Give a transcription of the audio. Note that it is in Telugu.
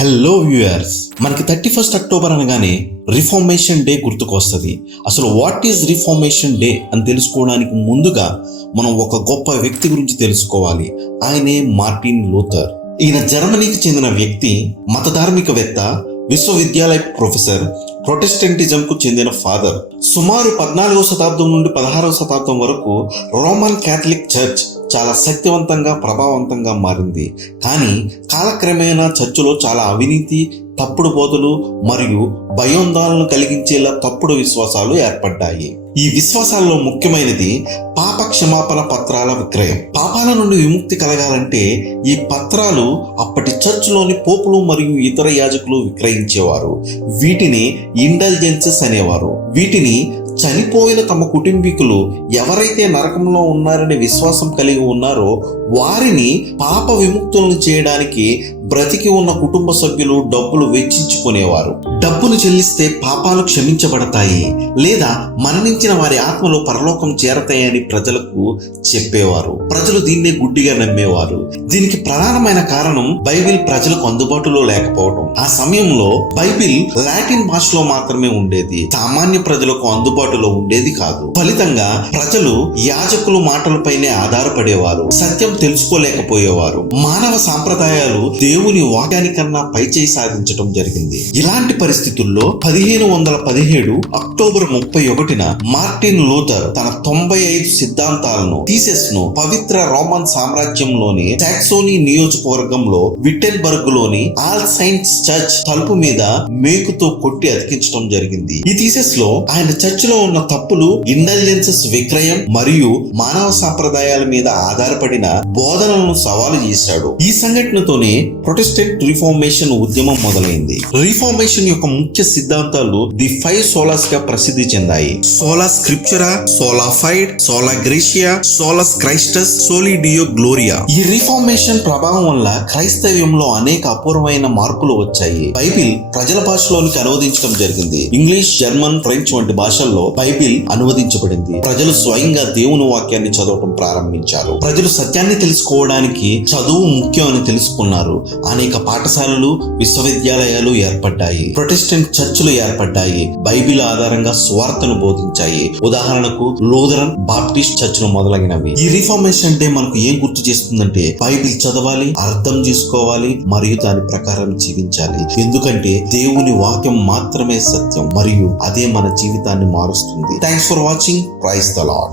హలో వ్యూయర్స్, మనకి 31 అక్టోబర్ అనగానే రిఫార్మేషన్ డే గుర్తుకొస్తుంది. అసలు వాట్ ఈజ్ రిఫార్మేషన్ డే అని తెలుసుకోవడానికి ముందుగా మనం ఒక గొప్ప వ్యక్తి గురించి తెలుసుకోవాలి. ఆయనే మార్టిన్ లూథర్. ఈయన జర్మనీకి చెందిన వ్యక్తి, మత ధార్మికవేత్త, విశ్వవిద్యాలయ ప్రొఫెసర్, ప్రొటెస్టెంటిజం కు చెందిన ఫాదర్. సుమారు 14వ శతాబ్దం నుండి 16వ శతాబ్దం వరకు రోమన్ క్యాథలిక్ చర్చ్ చాలా శక్తివంతంగా, ప్రభావవంతంగా మారింది. కానీ కాలక్రమేణా చర్చిలో చాలా అవినీతి, తప్పుడు బోధలు మరియు భయోందోళనలు కలిగించేలా తప్పుడు విశ్వాసాలు ఏర్పడ్డాయి. ఈ విశ్వాసాల్లో ముఖ్యమైనది పాప క్షమాపణ పత్రాల విక్రయం. పాపాల నుండి విముక్తి కలగాలంటే ఈ పత్రాలు అప్పటి చర్చిలోని పోపులు మరియు ఇతర యాజకులు విక్రయించేవారు. వీటిని ఇండల్జెన్సెస్ అనేవారు. వీటిని చనిపోయిన తమ కుటుంబీకులు ఎవరైతే నరకంలో ఉన్నారనే విశ్వాసం కలిగి ఉన్నారో వారిని పాప విముక్తులను చేయడానికి బ్రతికి ఉన్న కుటుంబ సభ్యులు డబ్బులు వెచ్చించుకునేవారు. డబ్బును చెల్లిస్తే పాపాలు క్షమించబడతాయి లేదా మరణించిన వారి ఆత్మలు పరలోకం చేరతాయని ప్రజలకు చెప్పేవారు. ప్రజలు దీన్నే గుడ్డిగా నమ్మేవారు. దీనికి ప్రధానమైన కారణం బైబిల్ ప్రజలకు అందుబాటులో లేకపోవడం. ఆ సమయంలో బైబిల్ లాటిన్ భాషలో మాత్రమే ఉండేది, సామాన్య ప్రజలకు అందుబాటులో ఉండేది కాదు. ఫలితంగా ప్రజలు యాజకుల మాటలపైనే ఆధారపడేవారు, సత్యం తెలుసుకోలేకపోయేవారు. మానవ సాంప్రదాయాలు దేవుని వాక్యానికన్నా పైచేయి సాధించడం జరిగింది. ఇలాంటి పరిస్థితుల్లో 1517 అక్టోబర్ 31న మార్టిన్ లూథర్ తన 95 సిద్ధాంతాలను, థీసిస్ ను పవిత్ర రోమన్ సామ్రాజ్యంలోని సాక్సోనీ నియోజకవర్గంలో విట్టెన్బర్గ్ లోని ఆల్ సైంట్స్ చర్చ్ తలుపు మీద మేకుతో కొట్టి అతికించడం జరిగింది. ఈ థీసిస్ లో ఆయన చర్చ్ లో ఉన్న తప్పులు, ఇండల్జెన్సెస్ విక్రయం మరియు మానవ సాంప్రదాయాల మీద ఆధారపడిన బోధనలను సవాలు చేశాడు. ఈ సంఘటనతోనే ప్రొటెస్టెంట్ రిఫార్మేషన్ ఉద్యమం మొదలైంది. రిఫార్మేషన్ యొక్క ముఖ్య సిద్ధాంతాలు ది 5 సోలాస్ గా ప్రసిద్ధి చెందాయి. సోలా స్క్రిప్చరా, సోలా ఫైడ్, సోలా గ్రేషియా, సోలస్ క్రైస్టస్, సోలి డియో గ్లోరియా. ఈ రిఫార్మేషన్ ప్రభావం వల్ల క్రైస్తవ్యంలో అనేక అపూర్వమైన మార్పులు వచ్చాయి. బైబిల్ ప్రజల భాషలోనికి అనువదించడం జరిగింది. ఇంగ్లీష్, జర్మన్, ఫ్రెంచ్ వంటి భాషల్లో బైబిల్ అనువదించబడింది. ప్రజలు స్వయంగా దేవుని వాక్యాన్ని చదవటం ప్రారంభించారు. ప్రజలు సత్యాన్ని తెలుసుకోవడానికి చదువు ముఖ్యం అని తెలుసుకున్నారు. అనేక పాఠశాలలు, విశ్వవిద్యాలయాలు ఏర్పడ్డాయి. ప్రొటెస్టెంట్ చర్చిలు ఏర్పడ్డాయి. బైబిల్ ఆధారంగా స్వార్థను బోధించాయి. ఉదాహరణకు లూథరన్, బాప్టిస్ట్ చర్చిలు మొదలైనవి. ఈ రిఫార్మేషన్ డే మనకు ఏం గుర్తు చేస్తుందంటే బైబిల్ చదవాలి, అర్థం చేసుకోవాలి మరియు దాని ప్రకారం జీవించాలి. ఎందుకంటే దేవుని వాక్యం మాత్రమే సత్యం మరియు అదే మన జీవితాన్ని మారుస్తుంది. Thanks for watching. Praise the lord.